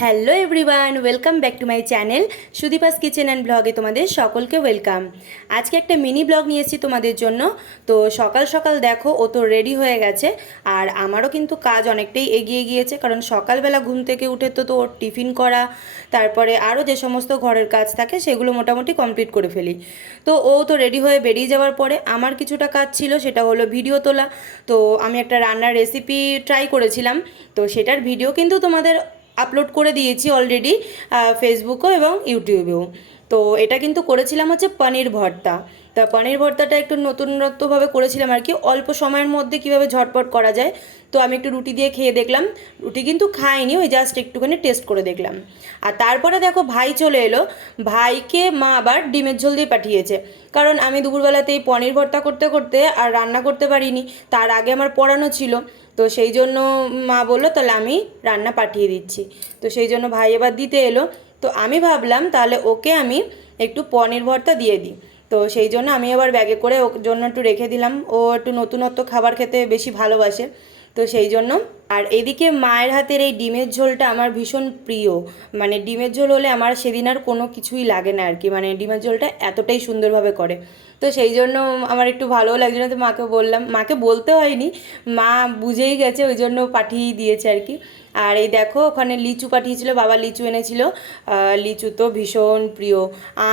Hello everyone welcome back to my channel Sudipa's kitchen and ব্লগে তোমাদের সকলকে welcome আজকে একটা মিনি ব্লগ নিয়ে এসেছি তোমাদের জন্য। তো সকাল সকাল দেখো, ও তো রেডি হয়ে গেছে। আর আমারও কিন্তু কাজ অনেকটাই এগিয়ে গিয়েছে, কারণ সকালবেলা ঘুম থেকে উঠে তো তো ওর টিফিন করা, তারপরে আরও যে সমস্ত ঘরের কাজ থাকে, সেগুলো মোটামুটি কমপ্লিট করে ফেলি। তো ও তো রেডি হয়ে বেরিয়ে যাওয়ার পরে আমার কিছুটা কাজ ছিল, সেটা হলো ভিডিও তোলা। তো আমি একটা রান্নার রেসিপি ট্রাই করেছিলাম। তো সেটার ভিডিও কিন্তু তোমাদের আপলোড করে দিয়েছি অলরেডি ফেসবুকও এবং ইউটিউবেও তো এটা কিন্তু করেছিলাম হচ্ছে পনির ভর্তা। তা পনির ভর্তাটা একটু নতুনত্বভাবে করেছিলাম আর কি, অল্প সময়ের মধ্যে কীভাবে ঝটপট করা যায়। তো আমি একটু রুটি দিয়ে খেয়ে দেখলাম, রুটি কিন্তু খাইনি, ওই জাস্ট একটুখানি টেস্ট করে দেখলাম। আর তারপরে দেখো ভাই চলে এলো, ভাইকে মা আবার ডিমের ঝোল দিয়ে পাঠিয়েছে। কারণ আমি দুপুরবেলাতেই পনির ভর্তা করতে করতে আর রান্না করতে পারিনি, তার আগে আমার পড়ানো ছিল। তো সেই জন্য মা বলল, তাহলে আমি রান্না পাঠিয়ে দিচ্ছি। তো সেই জন্য ভাই এবার দিতে এলো। তো আমি ভাবলাম তাহলে ওকে আমি একটু পনির ভর্তা দিয়ে দিই। তো সেই জন্য আমি আবার ব্যাগে করে ওর জন্য একটু রেখে দিলাম। ও একটু নতুনত্ব খাবার খেতে বেশি ভালোবাসে। তো সেই জন্য আর এদিকে মায়ের হাতের এই ডিমের ঝোলটা আমার ভীষণ প্রিয়। মানে ডিমের ঝোল হলে আমার সেদিন আর কোনো কিছুই লাগে না আর কি মানে ডিমের ঝোলটা এতটাই সুন্দরভাবে করে। তো সেই জন্য আমার একটু ভালোও লাগছে না, তো মাকে বললাম। মাকে বলতে হয়নি, মা বুঝেই গেছে, ওই জন্য পাঠিয়েই দিয়েছে আর কি আর এই দেখো, ওখানে লিচু পাঠিয়েছিল, বাবা লিচু এনেছিল। লিচু তো ভীষণ প্রিয়।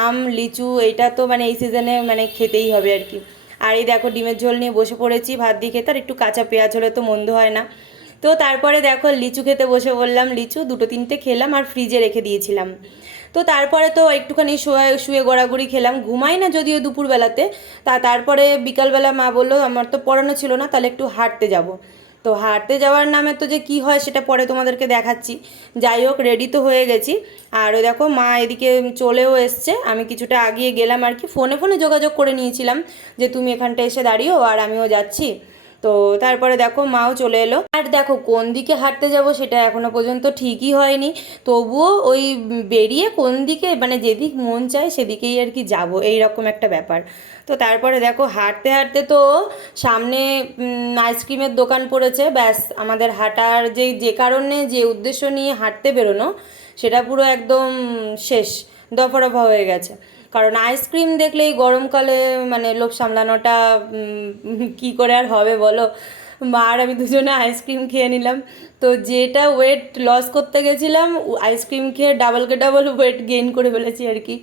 আম, লিচু, এটা তো মানে এই সিজনে মানে খেতেই হবে আর কি। আর এই দেখো, ডিমের ঝোল নিয়ে বসে পড়েছি, ভাত দিয়ে খেতে, আর একটু কাঁচা পেঁয়াজ হলে তো মন্দ হয় না। তো তারপরে দেখো, লিচু খেতে বসে বললাম, লিচু, দুটো তিনটে খেলাম আর ফ্রিজে রেখে দিয়েছিলাম। তো তারপরে তো একটুখানি শুয়ে শুয়ে গড়াগড়ি খেলাম। ঘুমাই না যদিও দুপুরবেলাতে। তা তারপরে বিকালবেলা মা বলল, আমার তো পড়ানো ছিল না, তাহলে একটু হাঁটতে যাব। তো হাঁটতে যাওয়ার নামে তো যে কি হয় সেটা পরে তোমাদেরকে দেখাচ্ছি। যাই হোক রেডি তো হয়ে গেছি। আর ওই দেখো, মা এদিকে চলেও এসছে। আমি কিছুটা আগিয়ে গেলাম আর কি। ফোনে ফোনে যোগাযোগ করে নিয়েছিলাম যে, তুমি এখানটা এসে দাঁড়িয়েও আর আমিও যাচ্ছি। তো তারপরে দেখো মাও চলে এলো। আর দেখো কোন দিকে হাঁটতে যাব সেটা এখনও পর্যন্ত ঠিকই হয়নি। তবুও ওই বেরিয়ে কোন দিকে মানে যেদিক মন চায় সেদিকেই আর কি যাব এই রকম একটা ব্যাপার। তো তারপরে দেখো হাঁটতে হাঁটতে তো সামনে আইসক্রিমের দোকান পড়েছে, ব্যাস আমাদের হাঁটার যে যে কারণে যে উদ্দেশ্য নিয়ে হাঁটতে বেরোনো, সেটা পুরো একদম শেষ, দফা রফা হয়ে গেছে। কারণ আইসক্রিম দেখলেই গরমকালে মানে লোভ সামলানোটা কি করে আর হবে বলো? আর আমি দুজনে আইসক্রিম খেয়ে নিলাম। তো যেটা ওয়েট লস করতে গেছিলাম আইসক্রিম খেয়ে ডাবলকে ডাবল ওয়েট গেইন করে ফেলেছি আর কি।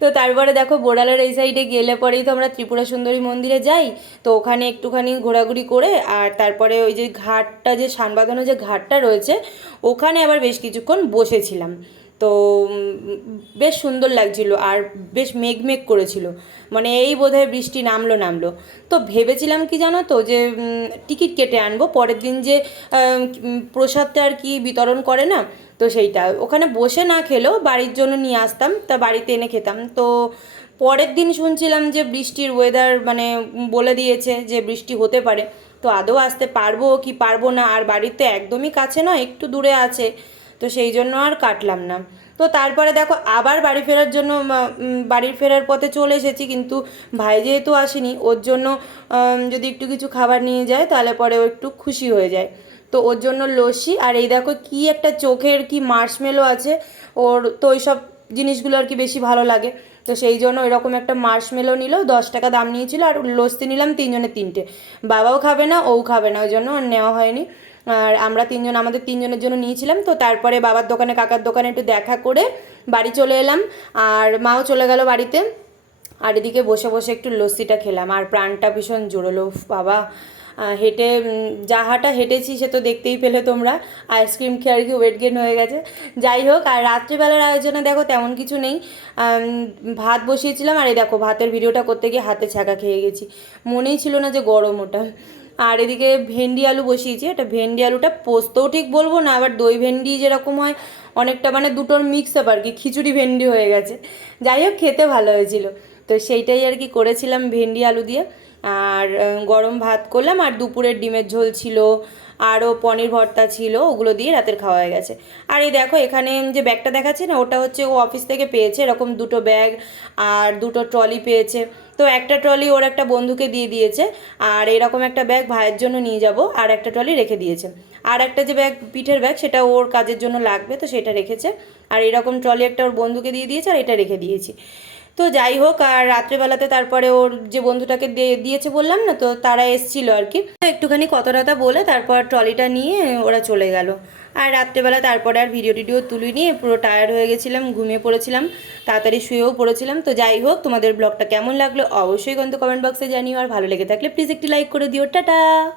তো তারপরে দেখো, বোড়ালের এই সাইডে গেলে পরেই তো আমরা ত্রিপুরা সুন্দরী মন্দিরে যাই। তো ওখানে একটুখানি ঘোরাঘুরি করে, আর তারপরে ওই যে ঘাটটা, যে সানবাঁধানো যে ঘাটটা রয়েছে, ওখানে আবার বেশ কিছুক্ষণ বসেছিলাম। তো বেশ সুন্দর লাগছিল আর বেশ মেঘ মেঘ করেছিল। মানে এই বোধহয় বৃষ্টি নামলো নামলো। তো ভেবেছিলাম কি জানো তো যে টিকিট কেটে আনব। পরের দিন যে প্রসাদটা আর কি বিতরণ করে না, তো সেইটা। ওখানে বসে না খেলেও বাড়ির জন্য নিয়ে আসতাম, তা বাড়িতে এনে খেতাম। তো পরের দিন শুনছিলাম যে বৃষ্টির ওয়েদার মানে বলে দিয়েছে যে বৃষ্টি হতে পারে। তো আদৌ আসতে পারব কি পারব না? আর বাড়িতে একদমই কাছে নয়, একটু দূরে আছে। তো সেই জন্য আর কাটলাম না। তো তারপরে দেখো আবার বাড়ি ফেরার জন্য বাড়ির ফেরার পথে চলে এসেছি কিন্তু ভাই যেহেতু আসেনি, ওর জন্য যদি একটু কিছু খাবার নিয়ে যায় তাহলে পরে ও একটু খুশি হয়ে যায়। তো ওর জন্য লস্যি আর এই দেখো কি একটা চোখের কি মার্শমেলো আছে, ওর তো ওই সব জিনিসগুলো আর কি বেশি ভালো লাগে। তো সেই জন্য এরকম একটা মার্শমেলো নিল, দশ টাকা দাম নিয়েছিল আর লস্যি নিলাম তিনজনে তিনটে। বাবাও খাবে না ও খাবে না, ওই জন্য নেওয়া হয়নি। আর আমরা তিনজন আমাদের তিনজনের জন্য নিয়েছিলাম। তো তারপরে বাবার দোকানে কাকার দোকানে একটু দেখা করে বাড়ি চলে এলাম। আর মাও চলে গেল বাড়িতে। আর এদিকে বসে বসে একটু লস্যিটা খেলাম। আর প্রাণটা ভীষণ উফ, বাবা। হেঁটে যা হাঁটা হেঁটেছি সে তো দেখতেই পেলে তোমরা। আইসক্রিম খেয়ে আর কি ওয়েট গেন হয়ে গেছে। যাই হোক আর রাত্রিবেলার আয়োজনে দেখো তেমন কিছু নেই। ভাত বসিয়েছিলাম। আর এই দেখো ভাতের ভিডিওটা করতে গিয়ে হাতে ছাকা খেয়ে গেছি। মনেই ছিল না যে গরম ওটা। আর এদিকে ভেন্ডি আলু বসিয়েছি, এটা ভেন্ডি আলুটা পোস্তও ঠিক বলব না, আবার দই ভেন্ডি যেরকম হয়, অনেকটা মানে দুটোর মিক্স আপ আর কি, খিচুড়ি ভেন্ডি হয়ে গেছে। যাই হোক, খেতে ভালো হয়েছিল। তো সেইটাই আর কি করেছিলাম ভেন্ডি আলু দিয়ে। আর গরম ভাত করলাম আর দুপুরের ডিমের ঝোল ছিল, আরও পনির ভর্তা ছিল, ওগুলো দিয়ে রাতের খাওয়া হয়ে গেছে। আর এই দেখো, এখানে যে ব্যাগটা দেখাচ্ছে না, ওটা হচ্ছে ও অফিস থেকে পেয়েছে, এরকম দুটো ব্যাগ আর দুটো ট্রলি পেয়েছে। তো একটা ট্রলি ওর একটা বন্ধুকে দিয়ে দিয়েছে, আর এরকম একটা ব্যাগ ভাইয়ের জন্য নিয়ে যাব, আর একটা ট্রলি রেখে দিয়েছে। আর একটা যে ব্যাগ, পিঠের ব্যাগ, সেটা ওর কাজের জন্য লাগবে, তো সেটা রেখেছে। আর এরকম ট্রলি একটা ওর বন্ধুকে দিয়ে দিয়েছে, আর এটা রেখে দিয়েছি। তো যাই হোক, আর রাত্রেবেলাতে তারপরে ওর যে বন্ধুটাকে দিয়ে- দিয়েছে বললাম না তো, তারা এসছিল আর কি। একটুখানি কত কথা বলে তারপর ট্রলিটা নিয়ে ওরা চলে গেল। আর রাত্রেবেলা তারপরে আর ভিডিও টিডিও তুলি নিয়ে পুরো টায়ার্ড হয়ে গেছিলাম, ঘুমিয়ে পড়েছিলাম, তাড়াতাড়ি শুয়েও পড়েছিলাম। তো যাই হোক, তোমাদের ব্লগটা কেমন লাগল অবশ্যই কিন্তু কমেন্ট বক্সে জানিও, আর ভালো লেগে থাকলে প্লিজ একটি লাইক করে দিও। টাটা!